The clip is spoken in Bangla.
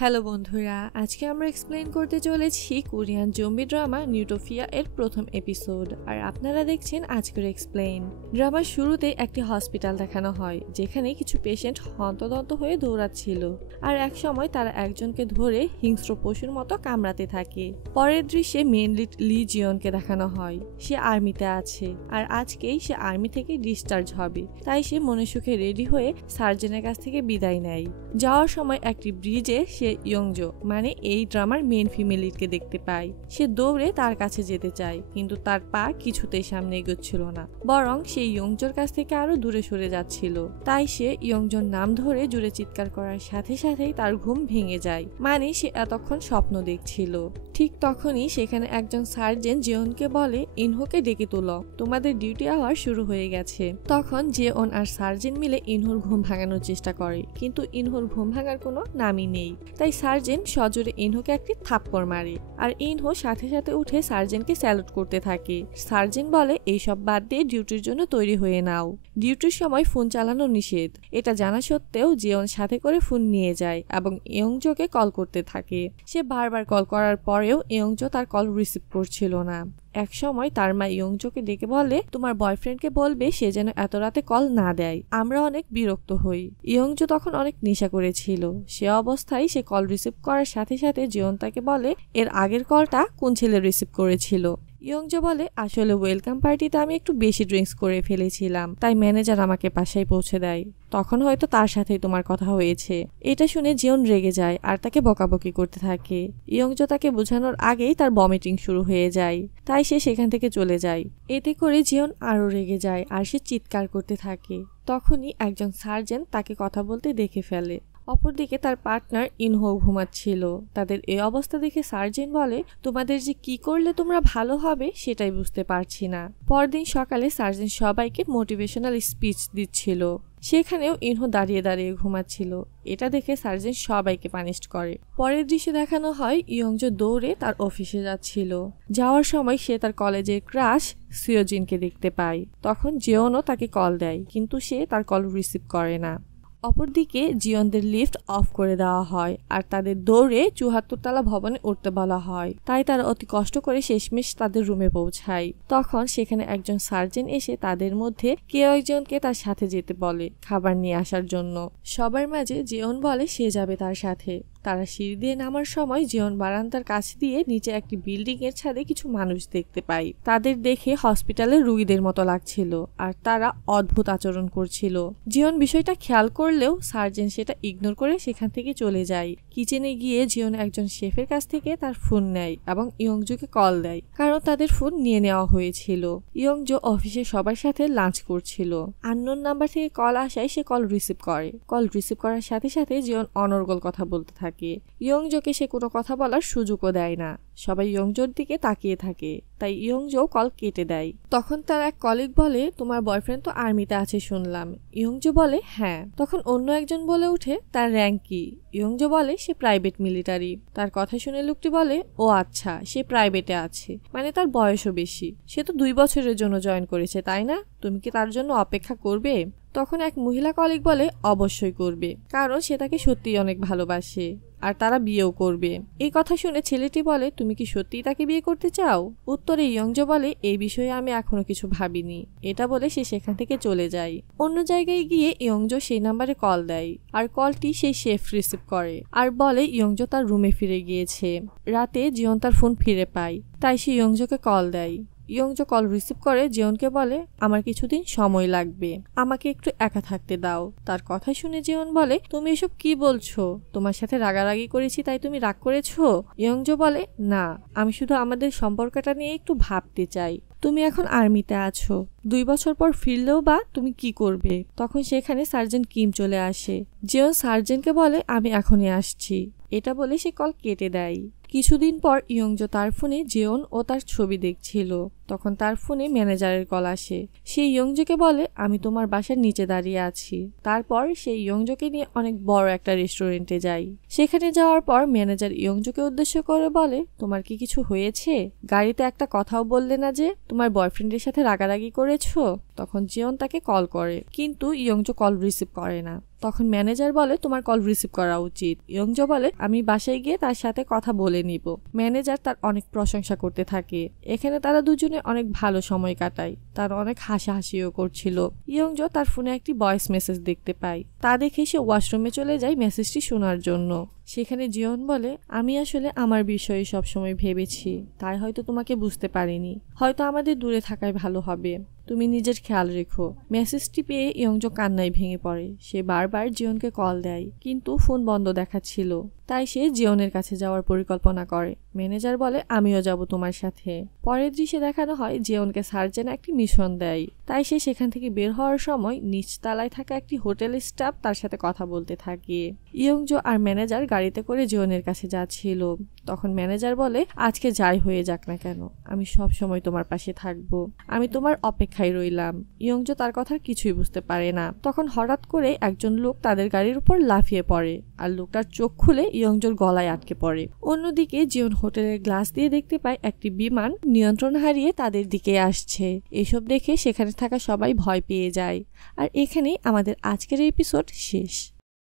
হ্যালো বন্ধুরা, আজকে আমরা এক্সপ্লেইন করতে চলেছি কোরিয়ান জম্বি ড্রামা নিউটোপিয়া এর প্রথম এপিসোড। আর আপনারা দেখছেন আজকের এক্সপ্লেইন। ড্রামার শুরুতে একটি হসপিটাল দেখানো হয় যেখানে কিছু পেশেন্ট হন্তদন্ত হয়ে দৌড়াচ্ছিল, আর এক সময় তারা একজনকে ধরে হিংস্র পশুর মতো কামড়াতে থাকে। পরের দৃশ্যে মেন লিড লি জিয়নকে দেখানো হয়। সে আর্মিতে আছে, আর আজকেই সে আর্মি থেকে ডিসচার্জ হবে, তাই সে মনে সুখে রেডি হয়ে সার্জনের কাছ থেকে বিদায় নেয়। যাওয়ার সময় একটি ব্রিজে সে ইয়ংজো মানে এই ড্রামার মেন ফিমেল লিডকে দেখতে পায়। সে দৌড়ে তার কাছে যেতে চায়, কিন্তু তার পা কিছুতেই সামনে এগোচ্ছিল না, বরং সে ইয়ংজোর কাছ থেকে আরো দূরে সরে যাচ্ছিল। তাই সে ইয়ংজোর নাম ধরে জোরে চিৎকার করার সাথে সাথেই তার ঘুম ভেঙে যায়, মানে সে এতক্ষণ স্বপ্ন দেখছিল। ঠিক তখনই সেখানে একজন সার্জন জিওনকে বলে, ইনহোকে ডেকে তোলো, তোমাদের ডিউটি আওয়ার শুরু হয়ে গেছে। তখন জিওন আর সার্জন মিলে ইনহোর ঘুম ভাঙানোর চেষ্টা করে, কিন্তু ইনহোর ঘুম ভাঙার কোনো নামই নেই। তাই সার্জন সজোরে ইনহোকে একটি থাপ্পড় মারে, আর ইনহো সাথে সাথে উঠে সার্জনকে স্যালুট করতে থাকে। সার্জন বলে, এইসব বাদ দিয়ে ডিউটির জন্য তৈরি হয়ে নাও। ডিউটির সময় ফোন চালানো নিষেধ। এটা জানা সত্ত্বেও জিওন সাথে করে ফোন নিয়ে যায় এবং ইয়ংজোকে কল করতে থাকে। সে বারবার কল করার পরেও ইয়ংজো তার কল রিসিভ করছিল না। এক সময় তার মা ইয়ংজোকে ডেকে বলে, তোমার বয়ফ্রেন্ডকে বলবে সে যেন এত রাতে কল না দেয়, আমরা অনেক বিরক্ত হই। ইয়ংজো তখন অনেক নেশা করেছিল। সে অবস্থায় সে কল রিসিভ করার সাথে সাথে জিওন তাকে বলে, এর আগের কলটা কোন ছেলে রিসিভ করেছিল। ইয়ংজো বলে, আসলে ওয়েলকাম পার্টিতে আমি একটু বেশি ড্রিঙ্কস করে ফেলেছিলাম, তাই ম্যানেজার আমাকে বাসায় পৌঁছে দেয়। তখন হয়তো তার সাথেই তোমার কথা হয়েছে। এটা শুনে জিওন রেগে যায় আর তাকে বকাবকি করতে থাকে। ইয়ংজো তাকে বোঝানোর আগেই তার ভমিটিং শুরু হয়ে যায়, তাই সে সেখান থেকে চলে যায়। এতে করে জিওন আরো রেগে যায় আর সে চিৎকার করতে থাকে। তখনই একজন সার্জন তাকে কথা বলতে দেখে ফেলে। অপরদিকে তার পার্টনার ইনহো ঘুমাচ্ছিল। তাদের এই অবস্থা দেখে সার্জন বলে, তোমাদের যে কি করলে তোমরা ভালো হবে সেটাই বুঝতে পারছি না। পরদিন সকালে সার্জন সবাইকে মোটিভেশনাল স্পিচ দিচ্ছিল, সেখানেও ইনহো দাঁড়িয়ে দাঁড়িয়ে ঘুমাচ্ছিল। এটা দেখে সার্জন সবাইকে পানিশ করে। পরের দৃশ্যে দেখানো হয় ইয়ংজো দৌড়ে তার অফিসে যাচ্ছিল। যাওয়ার সময় সে তার কলেজের ক্রাশ সিওজিনকে দেখতে পায়। তখন জিওনও তাকে কল দেয়, কিন্তু সে তার কল রিসিভ করে না। অপরদিকে জিওনদের লিফট অফ করে দেওয়া হয় আর তাদের দৌড়ে ৭৪ তলা ভবনে উঠতে বলা হয়। তাই তারা অতি কষ্ট করে শেষমেশ তাদের রুমে পৌঁছায়। তখন সেখানে একজন সার্জন এসে তাদের মধ্যে কেউ একজনকে তার সাথে যেতে বলে খাবার নিয়ে আসার জন্য। সবার মাঝে জিওন বলে সে যাবে তার সাথে। তারা সিঁড়ি দিয়ে নামার সময় জিওন বারান্দার কাছে দিয়ে নিচে একটি বিল্ডিং এর ছাদে কিছু মানুষ দেখতে পায়। তাদের দেখে হসপিটালের রোগীদের মতো লাগছিল আর তারা অদ্ভুত আচরণ করছিল। জিওন বিষয়টা খেয়াল করলেও সার্জন সেটা ইগনোর করে সেখান থেকে চলে যায়। কিচেনে গিয়ে জিওন একজন শেফের কাছ থেকে তার ফোন নেয় এবং ইয়ংজোকে কল দেয়, কারণ তাদের ফোন নিয়ে নেওয়া হয়েছিল। ইয়ংজো অফিসে সবার সাথে লাঞ্চ করছিল। আননোন নাম্বার থেকে কল আসায় সে কল রিসিভ করে। কল রিসিভ করার সাথে সাথে জিওন অনর্গল কথা বলতে থাকে। ইয়ংজোকে সে কোনো কথা বলার সুযোগও দেয় না। সবাই ইয়ংজোর দিকে তাকিয়ে থাকে, তাই ইয়ংজো কল কেটে দেয়। তখন তার এক কলিগ বলে, তোমার বয়ফ্রেন্ড তো আর্মিতে আছে শুনলাম। ইয়ংজো বলে, হ্যাঁ। তখন অন্য একজন বলে উঠে, তার র্যাঙ্ক কি? ইয়ংজো বলে, সে প্রাইভেট মিলিটারি। তার কথা শুনে লোকটি বলে, ও আচ্ছা, সে প্রাইভেটে আছে, মানে তার বয়সও বেশি। সে তো 2 বছরের জন্য জয়েন করেছে, তাই না? তুমি কি তার জন্য অপেক্ষা করবে? তখন এক মহিলা কলিগ বলে, অবশ্যই করবে, কারণ সে তাকে সত্যিই অনেক ভালোবাসে আর তারা বিয়েও করবে। এই কথা শুনে ছেলেটি বলে, তুমি কি সত্যিই তাকে বিয়ে করতে চাও? উত্তরে ইয়ংজো বলে, এই বিষয়ে আমি এখনো কিছু ভাবিনি। এটা বলে সে সেখান থেকে চলে যায়। অন্য জায়গায় গিয়ে ইয়ংজো সেই নাম্বারে কল দেয়, আর কলটি সেই শেফ রিসিভ করে আর বলে ইয়ংজো তার রুমে ফিরে গিয়েছে। রাতে জিওন তার ফোন ফিরে পায়, তাই সে ইয়ংজোকে কল দেয়। ইয়ংজো কল রিসিভ করে জিওনকে বলে, আমার কিছুদিন সময় লাগবে, আমাকে একটু একা থাকতে দাও। তার কথা শুনে জিওন বলে, তুমি এসব কি বলছো? তোমার সাথে রাগারাগি করেছি তাই তুমি রাগ করেছো? ইয়ংজো বলে, না, আমি শুধু আমাদের সম্পর্কটা নিয়ে একটু ভাবতে চাই। তুমি এখন আর্মিতে আছো, 2 বছর পর ফিরলেও বা তুমি কি করবে? তখন সেখানে সার্জন কিম চলে আসে। জিওন সার্জনকে বলে, আমি এখনই আসছি। এটা বলে সে কল কেটে দেয়। কিছুদিন পর ইয়ংজো তার ফোনে জিওন ও তার ছবি দেখছিল। তখন তার ফোনে ম্যানেজারের কল আসে। সে ইয়ংজোকে বলে, আমি তোমার বাসার নিচে দাঁড়িয়ে আছি। তারপর সেই ইয়ংজোকে নিয়ে অনেক বড় একটা রেস্টুরেন্টে যাই। সেখানে যাওয়ার পর ম্যানেজার ইয়ংজোকে উদ্দেশ্য করে বলে, তোমার কি কিছু হয়েছে? গাড়িতে একটা কথাও বললে না যে তোমার বয়ফ্রেন্ডের সাথে রাগারাগি করেছো? তখন জিয়ন তাকে কল করে, কিন্তু ইয়ংজো কল রিসিভ করে না। তখন ম্যানেজার বলে, তোমার কল রিসিভ করা উচিত। ইয়ংজো বলে, আমি বাসায় গিয়ে তার সাথে কথা বলে নিব। ম্যানেজার তার অনেক প্রশংসা করতে থাকে। এখানে তারা দুজনে অনেক ভালো সময় কাটায়। তার অনেক হাসাহাসিও করছিল। ইয়ংজো তার ফোনে একটি ভয়েস মেসেজ দেখতে পায়। তা দেখে সে ওয়াশরুমে চলে যায় মেসেজটি শোনার জন্য। সেখানে জিয়ন বলে, আমি আসলে আমার বিষয়ে সবসময় ভেবেছি, তাই হয়তো তোমাকে বুঝতে পারিনি। হয়তো আমাদের দূরে থাকাই ভালো হবে। তুমি নিজের খেয়াল রেখো। মেসেজটি পেয়ে ইয়ংজো কান্নায় ভেঙে পড়ে। সে বারবার জিয়নকে কল দেয়, কিন্তু ফোন বন্ধ দেখাচ্ছিল। তাই সে জিয়নের কাছে যাওয়ার পরিকল্পনা করে। ম্যানেজার বলে, আমিও যাব তোমার সাথে। পরের দৃশ্যে দেখানো হয় জিয়নকে সার্জেন একটি মিশন দেয়। তাই সে সেখান থেকে বের হওয়ার সময় নিচতলায় থাকা একটি হোটেল স্টাফ তার সাথে কথা বলতে থাকে। ইয়ংজো আর ম্যানেজার গাড়িতে করে জিয়নের কাছে যাচ্ছিল। তখন ম্যানেজার বলে, আজকে যাই হয়ে যাক না কেন, আমি সব সময় তোমার পাশে থাকবো। আমি তোমার অপেক্ষায় রইলাম। ইয়ংজো তার কথা কিছুই বুঝতে পারে না। তখন হঠাৎ করে একজন লোক তাদের গাড়ির উপর লাফিয়ে পড়ে, আর লোকটার চোখ খুলে ইয়ংজোর গলায় আটকে পড়ে। অন্যদিকে জিয়ন হোটেলের গ্লাস দিয়ে দেখতে পায় একটি বিমান নিয়ন্ত্রণ হারিয়ে তাদের দিকে আসছে। এসব দেখে সেখানে থাকা সবাই ভয় পেয়ে যায়। আর এখানেই আমাদের আজকের এপিসোড শেষ।